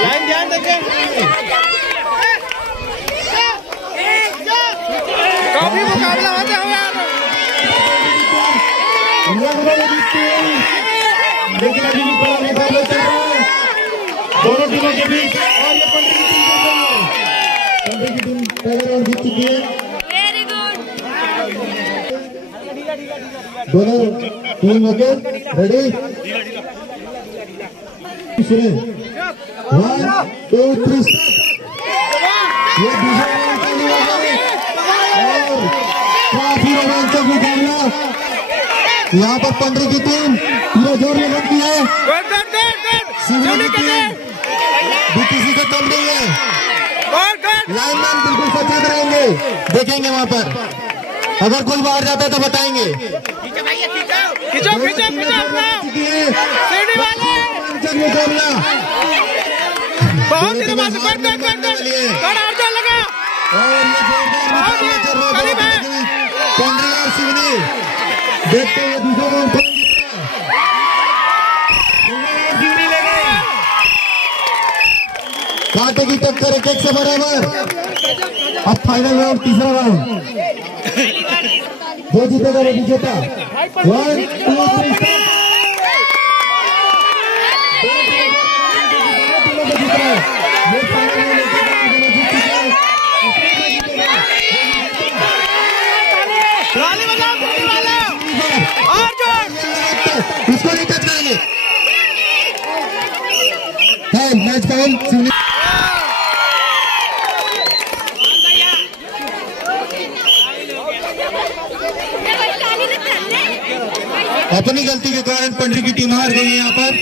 Line ध्यान देंगे। काफी मुकाबला होता है लेकिन अभी भी बड़ा मुकाबला चल रहा है दोनों टीमों के बीच। और ये पंडे की टीम पहले राउंड जीत चुकी है। दोनों टीम ओके रेडी सुने 1 2 3 ये दूसरा राउंड चालू है और काफी रोमांचक मुकाबला। यहाँ पर पंडे की टीम पूरा जोर लगाती है। सिवनी की टीम बीटीसी को तोड़ रही है। लाइनमैन बिल्कुल सचेत रहेंगे, देखेंगे वहां पर अगर कोई बाहर जाता है तो बताएंगे। खींचो बहुत ही सिवनी देखते हुए दूसरा राउंड कांटे की टक्कर 1-1 से बराबर। अब फाइनल राउंड तीसरा राउंड जो जीतेगा वो विजेता। 1 2 3 उसको नहीं टच करेंगे। मैच फाइल अपनी गलती के कारण पंडरी की टीम हार गई है यहाँ पर।